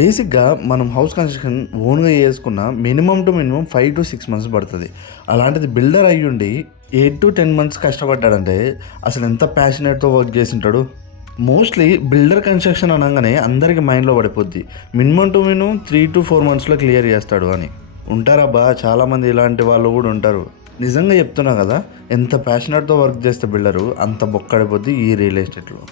బేసిక్గా మనం house construction ఓన్గా చేసుకున్న minimum to minimum five to six months పడుతుంది. అలాంటిది బిల్డర్ అయ్యుండి ఎయిట్ టు టెన్ మంత్స్ కష్టపడ్డాడంటే అసలు ఎంత ప్యాషనేట్తో వర్క్ చేసి ఉంటాడు మోస్ట్లీ బిల్డర్ కన్స్ట్రక్షన్ అనగానే అందరికి మైండ్లో పడిపోద్ది. Minimum to minimum three to four మంత్స్లో క్లియర్ చేస్తాడు అని. ఉంటారబ్బా చాలామంది ఇలాంటి వాళ్ళు కూడా ఉంటారు. నిజంగా చెప్తున్నా కదా ఎంత ప్యాషనెట్తో వర్క్ చేస్తే బిల్డరు అంత బొక్కడిపోద్ది ఈ రియల్ ఎస్టేట్లో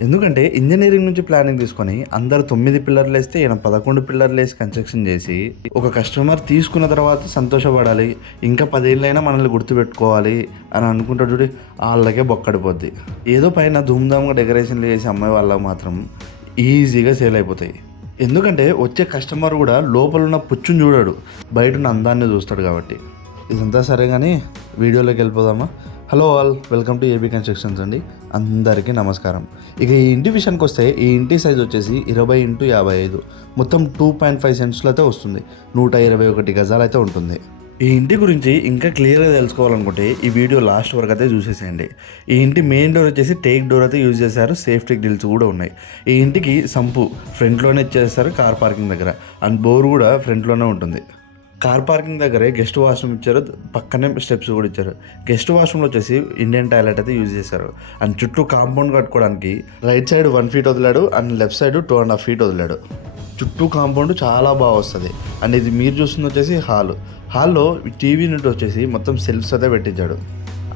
ఎందుకంటే ఇంజనీరింగ్ నుంచి ప్లానింగ్ తీసుకొని అందరు తొమ్మిది పిల్లర్లు వేస్తే ఈయన పదకొండు పిల్లర్లు వేసి కన్స్ట్రక్షన్ చేసి ఒక కస్టమర్ తీసుకున్న తర్వాత సంతోషపడాలి ఇంకా పదేళ్ళైనా మనల్ని గుర్తుపెట్టుకోవాలి అని అనుకుంటాడు చూడి వాళ్ళకే బొక్కడిపోద్ది. ఏదో పైన ధూమ్ధామ్గా డెకరేషన్లు చేసి అమ్మాయి వాళ్ళకి మాత్రం ఈజీగా సేల్ అయిపోతాయి. ఎందుకంటే వచ్చే కస్టమర్ కూడా లోపల ఉన్న పుచ్చుని చూడాడు బయట ఉన్న అందాన్ని చూస్తాడు కాబట్టి. ఇదంతా సరే కానీ వీడియోలోకి వెళ్ళిపోదామా? Hello all welcome to AB constructions అండి. అందరికీ నమస్కారం. ఇక ఈ ఇంటి విషయానికి వస్తే ఈ ఇంటి సైజ్ వచ్చేసి ఇరవై ఇంటూ యాభై ఐదు. మొత్తం టూ పాయింట్ ఫైవ్ సెంట్స్లో అయితే వస్తుంది. నూట ఇరవై ఒకటి గజాలు అయితే ఉంటుంది. ఈ ఇంటి గురించి ఇంకా క్లియర్గా తెలుసుకోవాలనుకుంటే ఈ వీడియో లాస్ట్ వరకు అయితే చూసేసేయండి. ఈ ఇంటి మెయిన్ డోర్ వచ్చేసి టేక్ డోర్ అయితే యూజ్ చేశారు. సేఫ్టీ గ్రిల్స్ కూడా ఉన్నాయి. ఈ ఇంటికి సంపు ఫ్రంట్లోనే ఇచ్చేస్తారు కార్ పార్కింగ్ దగ్గర. అండ్ బోర్ కూడా ఫ్రంట్లోనే ఉంటుంది. కార్ పార్కింగ్ దగ్గరే గెస్ట్ వాష్రూమ్ ఇచ్చారు. పక్కనే స్టెప్స్ కూడా ఇచ్చారు. గెస్ట్ వాష్రూమ్లో వచ్చేసి ఇండియన్ టాయిలెట్ అయితే యూజ్ చేశారు. అండ్ చుట్టూ కాంపౌండ్ కట్టుకోవడానికి రైట్ సైడ్ వన్ ఫీట్ వదిలాడు and left side two and half feet వదిలాడు. చుట్టూ కాంపౌండ్ చాలా బాగా వస్తుంది. అండ్ ఇది మీరు చూస్తుంది వచ్చేసి హాల్. హాల్లో టీవీ నుండి వచ్చేసి మొత్తం సెల్ఫ్స్ అయితే పెట్టించాడు.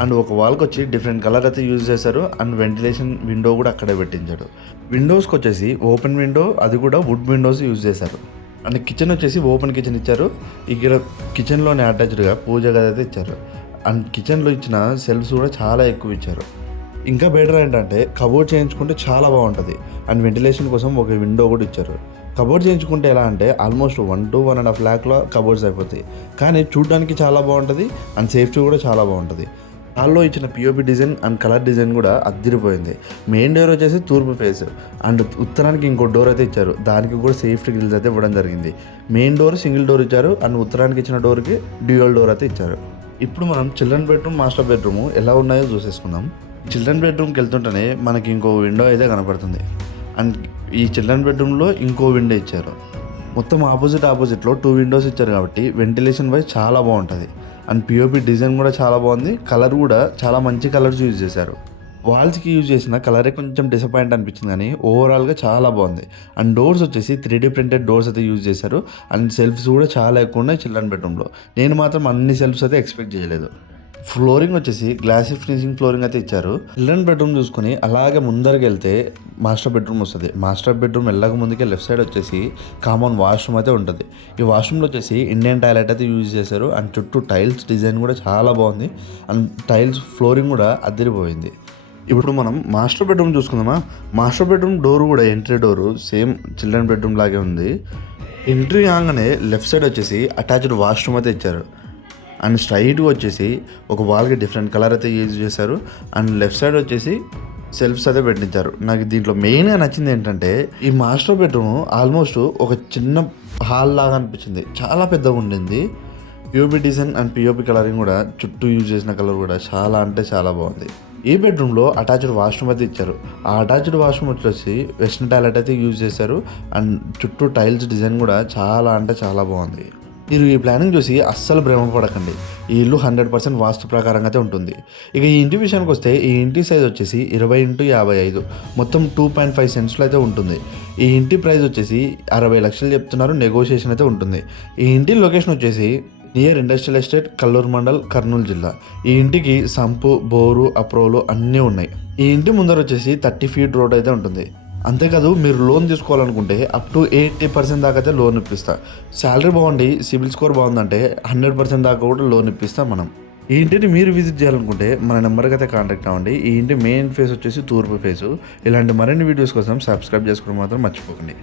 అండ్ ఒక వాల్కి వచ్చి డిఫరెంట్ కలర్ అయితే యూజ్ చేశారు. అండ్ వెంటిలేషన్ విండో కూడా అక్కడే పెట్టించాడు. విండోస్కి వచ్చేసి ఓపెన్ విండో అది కూడా వుడ్ విండోస్ యూజ్ చేశారు. అండ్ కిచెన్ వచ్చేసి ఓపెన్ కిచెన్ ఇచ్చారు. ఇక్కడ కిచెన్లోనే అటాచ్డ్గా పూజ గది అయితే ఇచ్చారు. అండ్ కిచెన్లో ఇచ్చిన సెల్ఫ్స్ కూడా చాలా ఎక్కువ ఇచ్చారు. ఇంకా బెటర్ ఏంటంటే కబోర్డ్ చేయించుకుంటే చాలా బాగుంటుంది. అండ్ వెంటిలేషన్ కోసం ఒక విండో కూడా ఇచ్చారు. కబోర్డ్ చేయించుకుంటే ఎలా అంటే almost one two one and half ల్యాక్లో cupboards అయిపోతాయి. కానీ చూడడానికి చాలా బాగుంటుంది. అండ్ సేఫ్టీ కూడా చాలా బాగుంటుంది. హాల్లో ఇచ్చిన POP design and colour design కూడా అద్దరిపోయింది. మెయిన్ డోర్ వచ్చేసి తూర్పు ఫేస్ అండ్ ఉత్తరానికి ఇంకో డోర్ అయితే ఇచ్చారు. దానికి కూడా సేఫ్టీ గ్రిల్స్ అయితే ఇవ్వడం జరిగింది. మెయిన్ డోర్ సింగిల్ డోర్ ఇచ్చారు అండ్ ఉత్తరానికి ఇచ్చిన డోర్కి డ్యూయల్ డోర్ అయితే ఇచ్చారు. ఇప్పుడు మనం చిల్డ్రన్ బెడ్రూమ్ మాస్టర్ బెడ్రూమ్ ఎలా ఉన్నాయో చూసేసుకుందాం. చిల్డ్రన్ బెడ్రూమ్కి వెళ్తుంటేనే మనకి ఇంకో విండో అయితే కనపడుతుంది. అండ్ ఈ చిల్డ్రన్ బెడ్రూమ్లో ఇంకో విండో ఇచ్చారు. మొత్తం ఆపోజిట్ ఆపోజిట్లో టూ విండోస్ ఇచ్చారు కాబట్టి వెంటిలేషన్ వైజ్ చాలా బాగుంటుంది. అండ్ పిఓపి డిజైన్ కూడా చాలా బాగుంది. కలర్ కూడా చాలా మంచి కలర్స్ యూజ్ చేశారు. వాల్స్కి యూజ్ చేసిన కలరే కొంచెం డిసప్పాయింట్ అనిపించింది కానీ ఓవరాల్గా చాలా బాగుంది. అండ్ డోర్స్ వచ్చేసి త్రీ డీ ప్రింటెడ్ డోర్స్ అయితే యూజ్ చేశారు. అండ్ సెల్ఫ్స్ కూడా చాలా ఎక్కువ ఉన్నాయి చిల్డ్రన్ బెడ్రూమ్లో నేను మాత్రం అన్ని సెల్ఫ్స్ అయితే ఎక్స్పెక్ట్ చేయలేదు. ఫ్లోరింగ్ వచ్చేసి గ్లాసీ ఫినిషింగ్ ఫ్లోరింగ్ అయితే ఇచ్చారు. చిల్డ్రన్ బెడ్రూమ్ చూసుకుని అలాగే ముందరికి వెళ్తే మాస్టర్ బెడ్రూమ్ వస్తుంది. మాస్టర్ బెడ్రూమ్ వెళ్ళక ముందుకే లెఫ్ట్ సైడ్ వచ్చేసి కామన్ వాష్రూమ్ అయితే ఉంటుంది. ఈ వాష్రూమ్లో వచ్చేసి ఇండియన్ టాయిలెట్ అయితే యూజ్ చేశారు. అండ్ చుట్టూ టైల్స్ డిజైన్ కూడా చాలా బాగుంది. అండ్ టైల్స్ ఫ్లోరింగ్ కూడా అదిరిపోయింది ఇప్పుడు మనం మాస్టర్ బెడ్రూమ్ చూసుకుందామా? మాస్టర్ బెడ్రూమ్ డోర్ కూడా entry door same children bedroom లాగే ఉంది. ఎంట్రీ కాగానే లెఫ్ట్ సైడ్ వచ్చేసి అటాచ్డ్ వాష్రూమ్ అయితే ఇచ్చారు. అండ్ స్ట్రైట్గా వచ్చేసి ఒక వాల్కి డిఫరెంట్ కలర్ అయితే యూజ్ చేశారు. అండ్ లెఫ్ట్ సైడ్ వచ్చేసి సెల్ఫ్స్ అయితే పెట్టించారు. నాకు దీంట్లో మెయిన్గా నచ్చింది ఏంటంటే ఈ మాస్టర్ బెడ్రూమ్ ఆల్మోస్ట్ ఒక చిన్న హాల్ లాగా అనిపించింది. చాలా పెద్దగా ఉండింది. POP design and POP colouring కూడా చుట్టూ యూజ్ చేసిన కలర్ కూడా చాలా అంటే చాలా బాగుంది. ఈ బెడ్రూమ్లో అటాచ్డ్ వాష్రూమ్ అయితే ఇచ్చారు. ఆ అటాచ్డ్ వాష్రూమ్ వచ్చేసి వెస్ట్రన్ టాయిలెట్ అయితే యూజ్ చేశారు. అండ్ చుట్టూ టైల్స్ డిజైన్ కూడా చాలా అంటే చాలా బాగుంది. మీరు ఈ ప్లానింగ్ చూసి అస్సలు భ్రమపడకండి. ఈ ఇల్లు హండ్రెడ్ పర్సెంట్ వాస్తు ప్రకారంగా అయితే ఉంటుంది. ఇక ఈ ఇంటి విషయానికి వస్తే ఈ ఇంటి సైజ్ వచ్చేసి ఇరవై ఇంటూ యాభై ఐదు. మొత్తం టూ పాయింట్ ఫైవ్ సెంట్స్లో అయితే ఉంటుంది. ఈ ఇంటి ప్రైస్ వచ్చేసి అరవై లక్షలు చెప్తున్నారు. నెగోషియేషన్ అయితే ఉంటుంది. ఈ ఇంటి లొకేషన్ వచ్చేసి near industrial estate Kallur mandal Kurnool జిల్లా. ఈ ఇంటికి సంపు బోరు అప్రోలు అన్నీ ఉన్నాయి. ఈ ఇంటి ముందర వచ్చేసి థర్టీ ఫీట్ రోడ్ అయితే ఉంటుంది. అంతేకాదు మీరు లోన్ తీసుకోవాలనుకుంటే అప్ టు ఎయిటీ పర్సెంట్ దాకా అయితే లోన్ ఇప్పిస్తా. శాలరీ బాగుండి సిబిల్ స్కోర్ బాగుందంటే హండ్రెడ్ పర్సెంట్ దాకా కూడా లోన్ ఇప్పిస్తాం మనం. ఈ ఇంటిని మీరు విజిట్ చేయాలనుకుంటే మన నెంబర్కి అయితే కాంటాక్ట్ అవ్వండి. ఈ ఇంటి మెయిన్ ఫేస్ వచ్చేసి తూర్పు ఫేసు ఇలాంటి మరిన్ని వీడియోస్ కోసం సబ్స్క్రైబ్ చేసుకోవడం మాత్రం మర్చిపోకండి.